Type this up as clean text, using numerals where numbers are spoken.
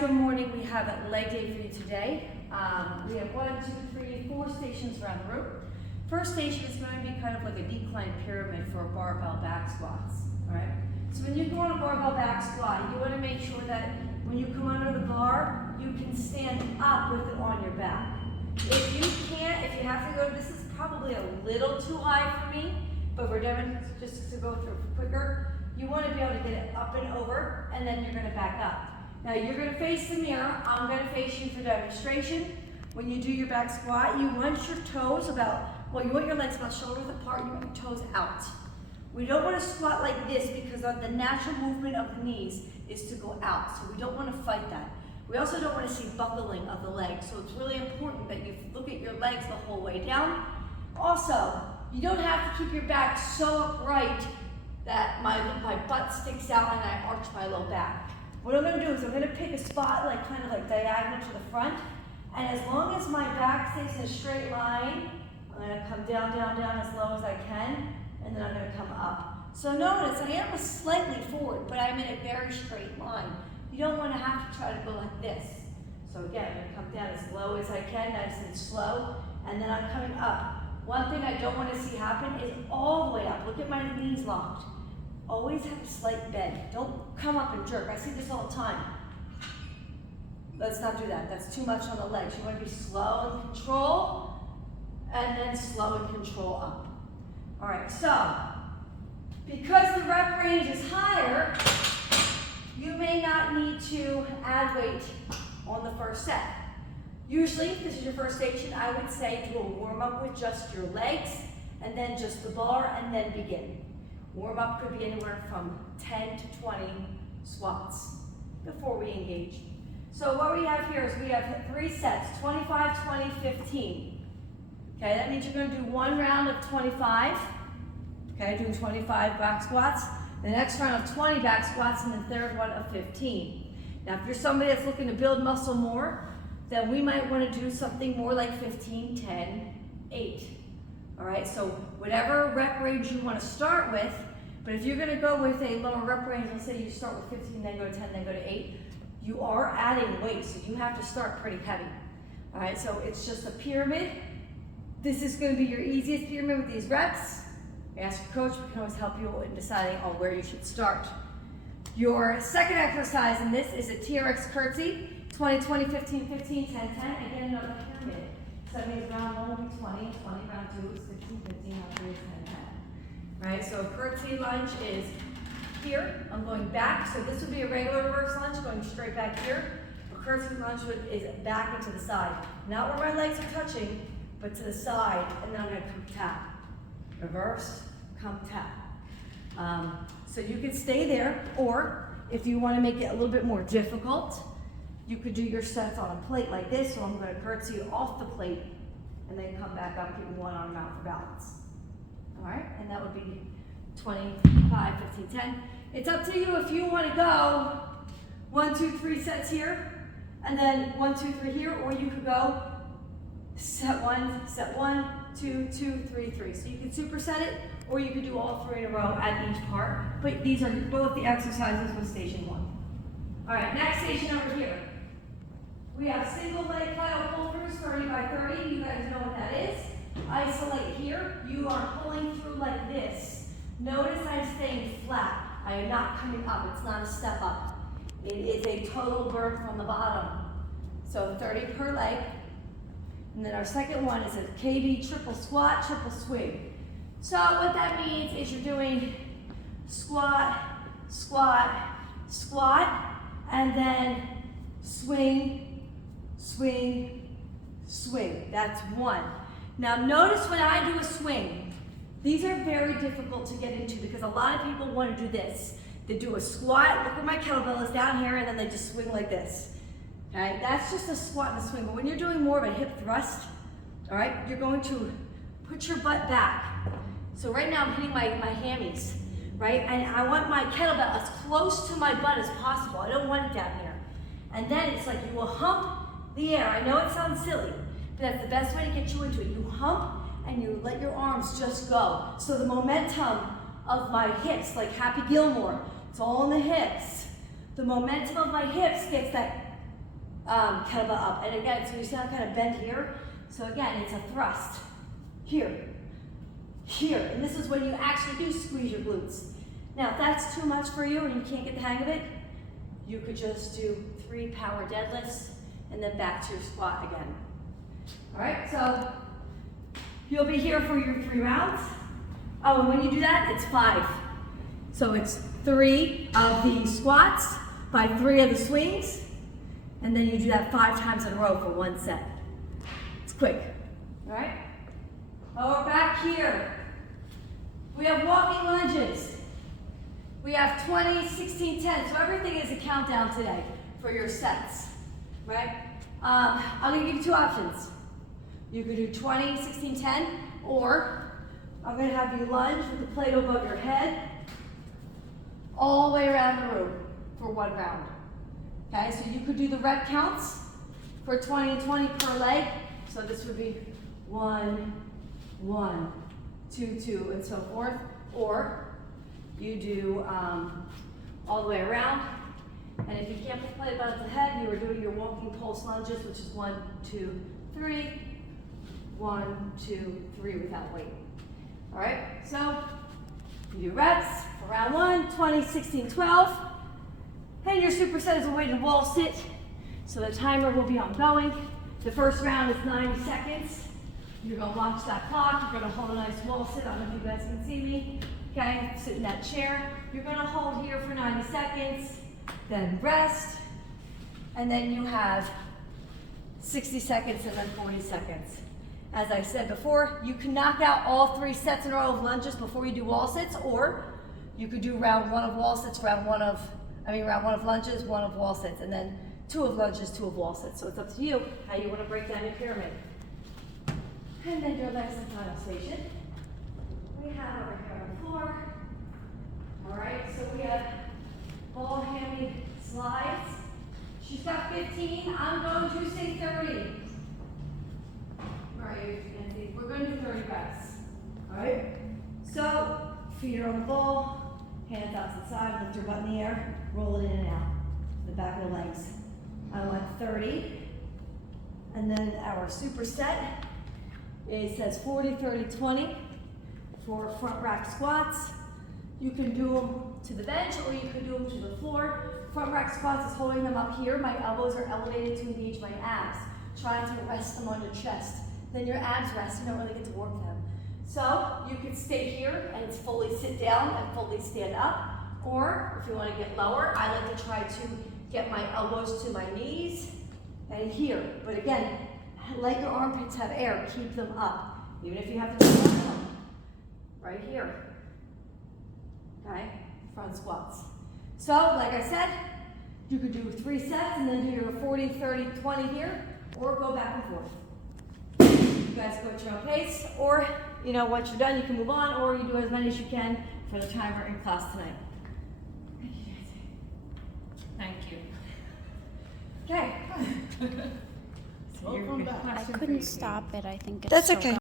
good morning. We have a leg day for you today. We have 1, 2, 3, 4 stations around the room. First station is going to be kind of like a decline pyramid for barbell back squats. All right. So when you go on a barbell back squat, you want to make sure that when you come under the bar, you can stand up with it on your back. If you can't, if you have to go, this is probably a little too high for me, but we're doing just to go through quicker. You want to be able to get it up and over, and then you're going to back up. Now you're going to face the mirror. I'm going to face you for demonstration. When you do your back squat, you want your toes about, well, you want your legs about shoulders apart, you want your toes out. We don't want to squat like this because of the natural movement of the knees is to go out, so we don't want to fight that. We also don't want to see buckling of the legs, so it's really important that you look at your legs the whole way down. Also, you don't have to keep your back so upright that my butt sticks out and I arch my low back. What I'm going to do is I'm going to pick a spot like kind of like diagonal to the front, and as long as my back stays in a straight line, I'm going to come down, down, down as low as I can, and then I'm going to come up. So notice I am slightly forward, but I'm in a very straight line. You don't want to have to try to go like this. So again, I'm going to come down as low as I can, nice and slow, and then I'm coming up. One thing I don't want to see happen is all the way up. Look at my knees locked. Always have a slight bend. Don't come up and jerk. I see this all the time. Let's not do that. That's too much on the legs. You want to be slow and control, and then slow and control up. All right, so because the rep range is higher, you may not need to add weight on the first set. Usually, if this is your first station, I would say do a warm-up with just your legs, and then just the bar, and then begin. Warm-up could be anywhere from 10 to 20 squats before we engage. So what we have here is we have 3 sets, 25, 20, 15. Okay, that means you're going to do 1 round of 25. Okay, doing 25 back squats. The next round of 20 back squats, and the third one of 15. Now, if you're somebody that's looking to build muscle more, then we might want to do something more like 15, 10, 8. All right, so whatever rep range you want to start with, but if you're going to go with a lower rep range, let's say you start with 15, then go to 10, then go to 8, you are adding weight, so you have to start pretty heavy. All right, so it's just a pyramid. This is going to be your easiest pyramid with these reps. Ask your coach, we can always help you in deciding on where you should start. Your second exercise in this is a TRX curtsy, 20, 20, 15, 15, 10, 10. Again, another pyramid. So that means round 1 will be 20, 20, round 2 is 15, 15, round 3 is 10, 10. Right, so a curtsy lunge is here. I'm going back, so this would be a regular reverse lunge, going straight back here. A curtsy lunge is back and to the side. Not where my legs are touching, but to the side, and then I'm going to come tap. Reverse, come tap. So you can stay there, or if you want to make it a little bit more difficult, you could do your sets on a plate like this, so I'm going to curtsy off the plate and then come back up, keeping one arm out for balance. All right, and that would be 25, 15, 10. It's up to you if you want to go 1, 2, 3 sets here, and then 1, 2, 3 here, or you could go set 1, 2, 2, 3, 3. So you can superset it, or you could do all 3 in a row at each part. But these are both the exercises with station 1. All right, next station over here. We have single leg plyo pull throughs, 30 by 30. You guys know what that is. Isolate here. You are pulling through like this. Notice I'm staying flat. I am not coming up. It's not a step up. It is a total burn from the bottom. So 30 per leg. And then our second one is a KB triple squat, triple swing. So what that means is you're doing squat, squat, squat, and then swing, swing, swing. That's 1. Now notice when I do a swing, these are very difficult to get into because a lot of people want to do this. They do a squat, look where my kettlebell is down here, and then they just swing like this. Okay, that's just a squat and a swing. But when you're doing more of a hip thrust, all right, you're going to put your butt back. So right now I'm hitting my hammies, right? And I want my kettlebell as close to my butt as possible. I don't want it down here. And then it's like you will hump the air. I know it sounds silly, but that's the best way to get you into it. You hump and you let your arms just go. So the momentum of my hips, like Happy Gilmore, it's all in the hips. The momentum of my hips gets that kettlebell up. And again, so you see how I kind of bend here? So again, it's a thrust. Here, here. And this is when you actually do squeeze your glutes. Now, if that's too much for you and you can't get the hang of it, you could just do 3 power deadlifts and then back to your squat again. All right, so you'll be here for your 3 rounds. Oh, and when you do that, it's 5. So it's 3 of the squats by 3 of the swings, and then you do that 5 times in a row for 1 set. It's quick, all right? Oh, we're back here. We have walking lunges. We have 20, 16, 10. So everything is a countdown today for your sets, right? I'm gonna give you 2 options. You could do 20, 16, 10, or I'm gonna have you lunge with the plate above your head all the way around the room for 1 round. Okay, so you could do the rep counts for 20 and 20 per leg. So this would be 1, 1, 2, 2, and so forth. Or you do all the way around. And if you can't put the plate above the head, you are doing your walking pulse lunges, which is 1, 2, 3, 1, 2, 3 without weight. All right, so you do reps for round 1, 20, 16, 12. And your superset is a weighted wall sit. So the timer will be ongoing. The first round is 90 seconds. You're gonna watch that clock. You're gonna hold a nice wall sit. I don't know if you guys can see me. Okay, sit in that chair. You're gonna hold here for 90 seconds, then rest. And then you have 60 seconds and then 40 seconds. As I said before, you can knock out all 3 sets in a row of lunges before you do wall sits, or you could do round 1 of wall sits, round 1 of lunges, 1 of wall sits, and then 2 of lunges, 2 of wall sits. So it's up to you how you want to break down your pyramid. And then your last and final station, we have over here on the floor. All right, so we have ball hammy slides. She's got 15, I'm going to say 30. All right, Nancy, we're going to do 30 reps. All right, so feet are on the ball, hands out to the side, lift your butt in the air, roll it in and out, the back of the legs. I want 30. And then our superset, it says 40, 30, 20 for front rack squats. You can do them to the bench or you can do them to the floor. Front rack squats is holding them up here. My elbows are elevated to engage my abs, trying to rest them on your chest. Then your abs rest, you don't really get to work them. So you could stay here and fully sit down and fully stand up. Or if you want to get lower, I like to try to get my elbows to my knees and here. But again, let your armpits have air, keep them up. Even if you have to do one, right here. Okay, front squats. So, like I said, you could do 3 sets and then do your 40, 30, 20 here, or go back and forth. You guys go at your own pace, or, you know, once you're done, you can move on, or you do as many as you can for the timer in class tonight. Thank you. Okay. I couldn't stop it. I think it's That's still okay.